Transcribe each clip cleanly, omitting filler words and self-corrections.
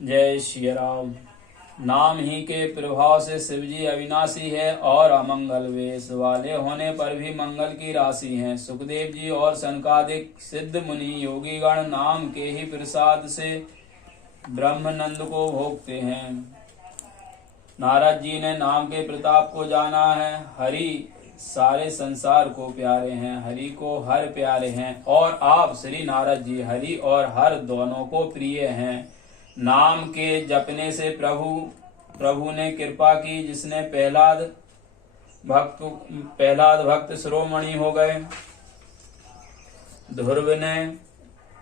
जय श्री राम। नाम ही के प्रभाव से शिवजी अविनाशी है और अमंगल वेश वाले होने पर भी मंगल की राशि हैं। सुखदेव जी और सनकादिक सिद्ध मुनि योगीगण नाम के ही प्रसाद से ब्रह्मनंद को भोगते हैं। नारद जी ने नाम के प्रताप को जाना है। हरि सारे संसार को प्यारे हैं, हरि को हर प्यारे हैं और आप श्री नारद जी हरि और हर दोनों को प्रिय हैं। नाम के जपने से प्रभु ने कृपा की, जिसने प्रहलाद भक्त शिरोमणि हो गए। ध्रुव ने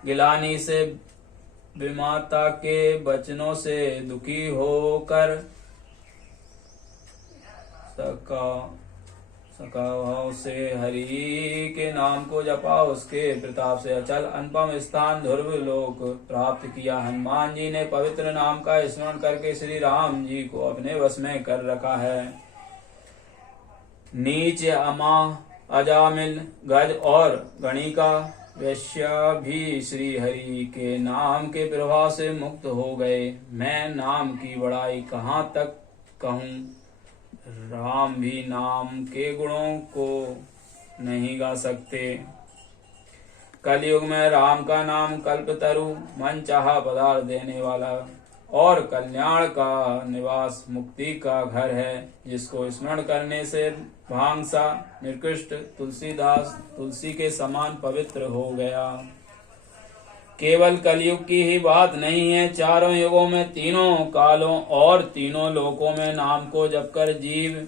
गिलानी से विमाता के वचनों से दुखी होकर सकाभाव से हरि के नाम को जपा। उसके प्रताप से अचल अनुपम स्थान ध्रुव लोक प्राप्त किया। हनुमान जी ने पवित्र नाम का स्मरण करके श्री राम जी को अपने वश में कर रखा है। नीच अमा अजामिल गज और गणिका वैश्या भी श्री हरि के नाम के प्रभाव से मुक्त हो गए। मैं नाम की बड़ाई कहाँ तक कहूँ, राम भी नाम के गुणों को नहीं गा सकते। कलयुग में राम का नाम कल्पतरु मन चाहा पदार्थ देने वाला और कल्याण का निवास मुक्ति का घर है, जिसको स्मरण करने से भांगसा निकृष्ट तुलसीदास तुलसी के समान पवित्र हो गया। केवल कलयुग की ही बात नहीं है, चारों युगों में तीनों कालों और तीनों लोकों में नाम को जपकर जीव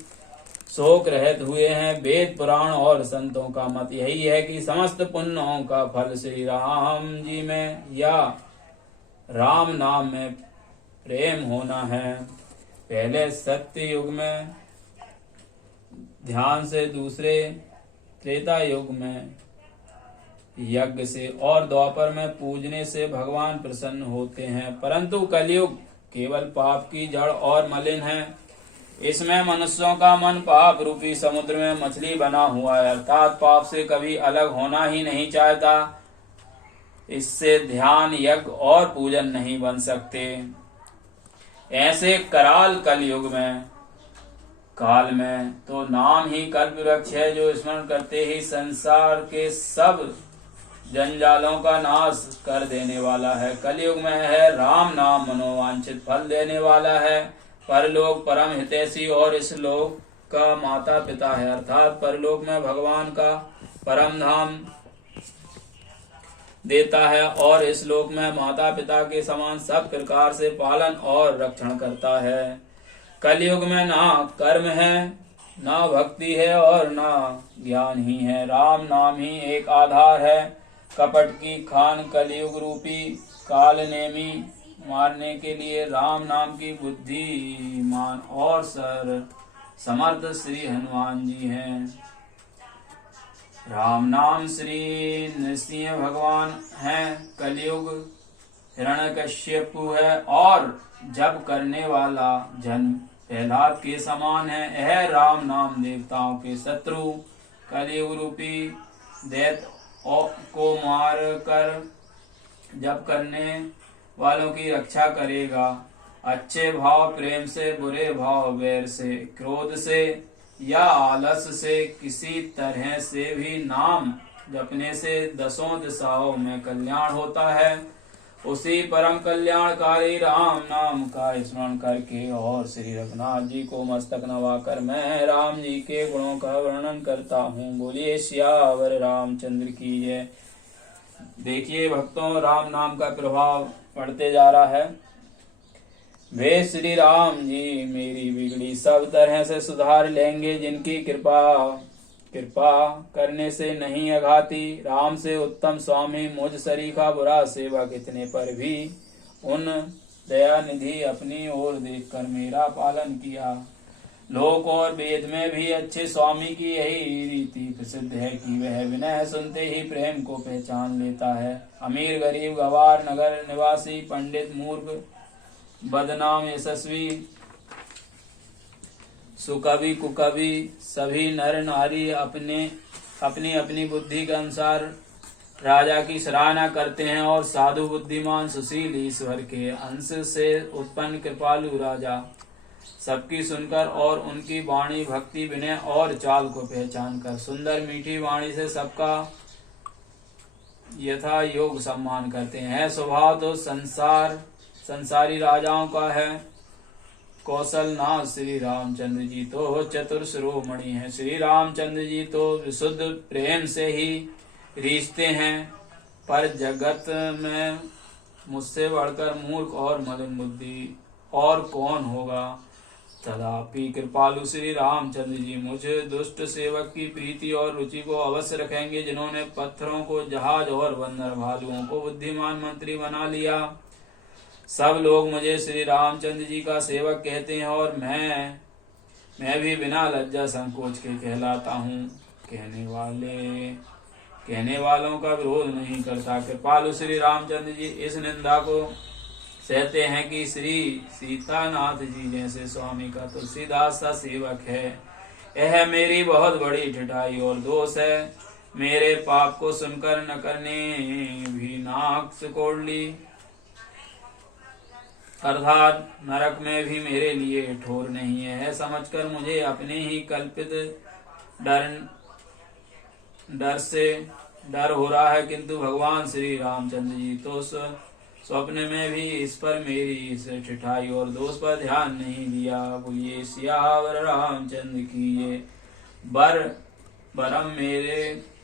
शोक रहित हुए हैं। वेद पुराण और संतों का मत यही है कि समस्त पुण्यों का फल श्री राम जी में या राम नाम में प्रेम होना है। पहले सत्य युग में ध्यान से, दूसरे त्रेता युग में यज्ञ से और द्वापर में पूजने से भगवान प्रसन्न होते हैं। परंतु कलयुग केवल पाप की जड़ और मलिन है। इसमें मनुष्यों का मन पाप रूपी समुद्र में मछली बना हुआ है, अर्थात पाप से कभी अलग होना ही नहीं चाहता। इससे ध्यान, यज्ञ और पूजन नहीं बन सकते। ऐसे कराल कलयुग में काल में तो नाम ही कल्प वृक्ष है, जो स्मरण करते ही संसार के सब जंजालों का नाश कर देने वाला है। कलयुग में है राम नाम मनोवांछित फल देने वाला है। परलोक परम हितैषी और इस लोक का माता पिता है, अर्थात परलोक में भगवान का परम धाम देता है और इस लोक में माता पिता के समान सब प्रकार से पालन और रक्षण करता है। कलयुग में ना कर्म है, ना भक्ति है और ना ज्ञान ही है। राम नाम ही एक आधार है। कपट की खान कलयुग रूपी काल नेमी मारने के लिए राम नाम की बुद्धिमान और समर्थ श्री हनुमान जी हैं। राम नाम श्री नृसिंह भगवान हैं। कलयुग हिरण्यकश्यपु है और जप करने वाला जन प्रहलाद के समान है। यह राम नाम देवताओं के शत्रु कलयुग रूपी दैत्य को मार कर जप करने वालों की रक्षा करेगा। अच्छे भाव प्रेम से, बुरे भाव वैर से, क्रोध से या आलस से किसी तरह से भी नाम जपने से दसों दिशाओं में कल्याण होता है। उसी परम कल्याणकारी राम नाम का स्मरण करके और श्री रघुनाथ जी को मस्तक नवाकर मैं राम जी के गुणों का वर्णन करता हूँ। बोलिए सियावर रामचंद्र की जय। देखिए भक्तों, राम नाम का प्रभाव बढ़ते जा रहा है। वे श्री राम जी मेरी बिगड़ी सब तरह से सुधार लेंगे, जिनकी कृपा करने से नहीं अघाती। राम से उत्तम स्वामी मुझ सरीखा बुरा सेवक इतने पर भी उन दया निधि अपनी ओर देखकर मेरा पालन किया। लोक और वेद में भी अच्छे स्वामी की यही रीति प्रसिद्ध है कि वह विनय सुनते ही प्रेम को पहचान लेता है। अमीर गरीब गवार नगर निवासी पंडित मूर्ख बदनाम यशस्वी सुकवि कुकवि सभी नर नारी अपनी अपनी बुद्धि के अनुसार राजा की सराहना करते हैं और साधु बुद्धिमान सुशील ईश्वर के अंश से उत्पन्न कृपालु राजा सबकी सुनकर और उनकी वाणी भक्ति विनय और चाल को पहचान कर सुंदर मीठी वाणी से सबका यथा योग सम्मान करते हैं। स्वभाव तो संसारी राजाओं का है। कौशल नाथ श्री रामचंद्र जी तो चतुर शिरोमणि है। श्री रामचंद्र जी तो विशुद्ध प्रेम से ही रीझते हैं, पर जगत में मुझसे बढ़कर मूर्ख और मलिन बुद्धि और कौन होगा। तथापि कृपालु श्री रामचंद्र जी मुझ दुष्ट सेवक की प्रीति और रुचि को अवश्य रखेंगे, जिन्होंने पत्थरों को जहाज और बंदर भालुओं को बुद्धिमान मंत्री बना लिया। सब लोग मुझे श्री रामचंद्र जी का सेवक कहते हैं और मैं भी बिना लज्जा संकोच के कहलाता हूँ। कहने वालों का विरोध नहीं करता। कृपालु श्री रामचंद्र जी इस निंदा को सहते हैं कि श्री सीतानाथ जी जैसे स्वामी का तुलसीदास सा सेवक है। यह मेरी बहुत बड़ी ठिठाई और दोष है। मेरे पाप को सुनकर न करने भी नाक सिकोड़ ली, अर्थात नरक में भी मेरे लिए ठोर नहीं है। समझकर मुझे अपने ही कल्पित डर से डर हो रहा है, किंतु भगवान श्री रामचंद्र जी तो स्वप्न में भी इस पर मेरी इस ठिठाई और दोष पर ध्यान नहीं दिया। बोलिए सियावर रामचंद्र की ये बरम मेरे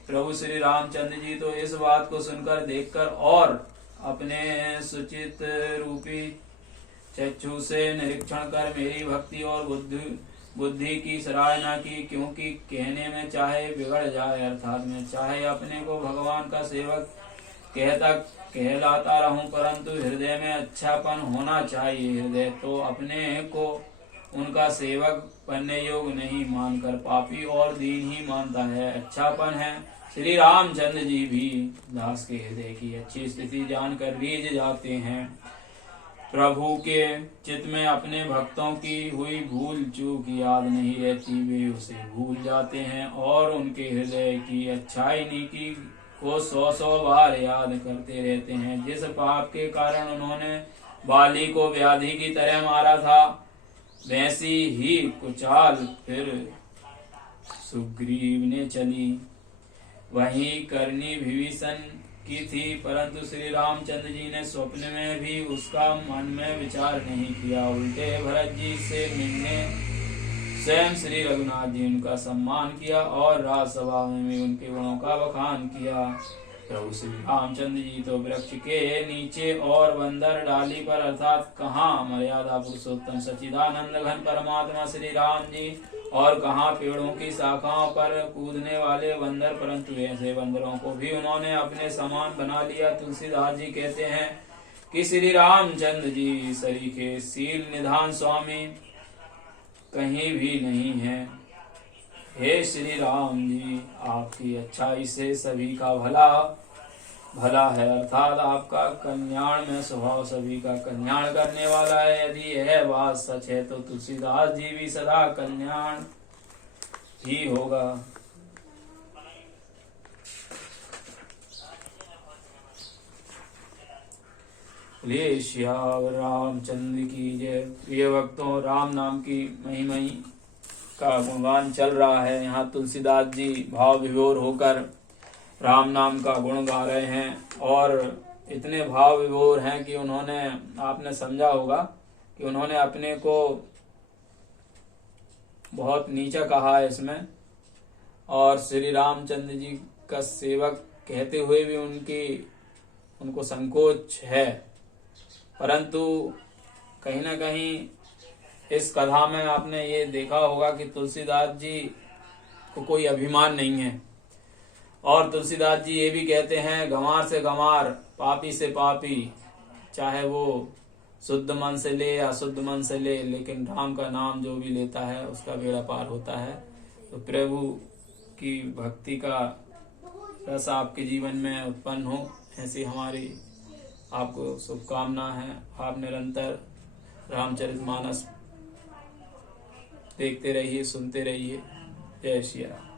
प्रभु श्री रामचंद्र जी तो इस बात को सुनकर देखकर और अपने सुचित रूपी चक्षु से निरीक्षण कर मेरी भक्ति और बुद्धि की सराहना की, क्योंकि कहने में चाहे बिगड़ जाए, अर्थात मैं चाहे अपने को भगवान का सेवक कहलाता रहूं, परंतु हृदय में अच्छापन होना चाहिए। हृदय तो अपने को उनका सेवक बनने योग्य नहीं मानकर पापी और दीन ही मानता है। अच्छापन है। श्री रामचंद्र जी भी दास के हृदय की अच्छी स्थिति जानकर रीझ जाते हैं। प्रभु के चित्त में अपने भक्तों की हुई भूल चूक याद नहीं रहती, वे उसे भूल जाते हैं और उनके हृदय की अच्छाई नीति को 100 बार याद करते रहते हैं। जिस पाप के कारण उन्होंने बाली को व्याधि की तरह मारा था, वैसी ही कुचाल फिर सुग्रीव ने चली, वही करनी विभीषण की थी, परंतु श्री रामचंद्र जी ने स्वप्न में भी उसका मन में विचार नहीं किया। उल्टे भरत जी से मिलने स्वयं श्री रघुनाथ जी उनका सम्मान किया और राजसभा में भी उनके गुणों का बखान किया। प्रभु श्री रामचंद्र जी तो वृक्ष के नीचे और बंदर डाली पर, अर्थात कहाँ मर्यादा पुरुषोत्तम सच्चिदानंद घन परमात्मा श्री राम जी और कहाँ पेड़ों की शाखाओं पर कूदने वाले बंदर, परंतु ऐसे बंदरों को भी उन्होंने अपने समान बना लिया। तुलसीदास जी कहते हैं कि श्री रामचंद्र जी सरीखे शील निधान स्वामी कहीं भी नहीं है। हे श्री राम जी, आपकी अच्छाई से सभी का भला है, अर्थात आपका कल्याण में स्वभाव सभी का कल्याण करने वाला है। यदि यह बात सच है तो तुलसीदास जी भी सदा कल्याण ही होगा। बोलिए श्यावर रामचंद्र की जय। प्रिय भक्तों, राम नाम की महिमा का गुणगान चल रहा है। यहाँ तुलसीदास जी भाव विभोर होकर राम नाम का गुण गा रहे हैं और इतने भाव विभोर हैं कि उन्होंने, आपने समझा होगा कि उन्होंने अपने को बहुत नीचा कहा है इसमें, और श्री रामचंद्र जी का सेवक कहते हुए भी उनको संकोच है। परंतु कहीं ना कहीं इस कथा में आपने ये देखा होगा कि तुलसीदास जी को कोई अभिमान नहीं है, और तुलसीदास जी ये भी कहते हैं, गंवार से गंवार, पापी से पापी, चाहे वो शुद्ध मन से ले या अशुद्ध मन से ले, लेकिन राम का नाम जो भी लेता है उसका बेड़ा पार होता है। तो प्रभु की भक्ति का रस आपके जीवन में उत्पन्न हो, ऐसी हमारी आपको शुभकामना है। आप निरंतर रामचरितमानस देखते रहिए, सुनते रहिए। जय श्री राम।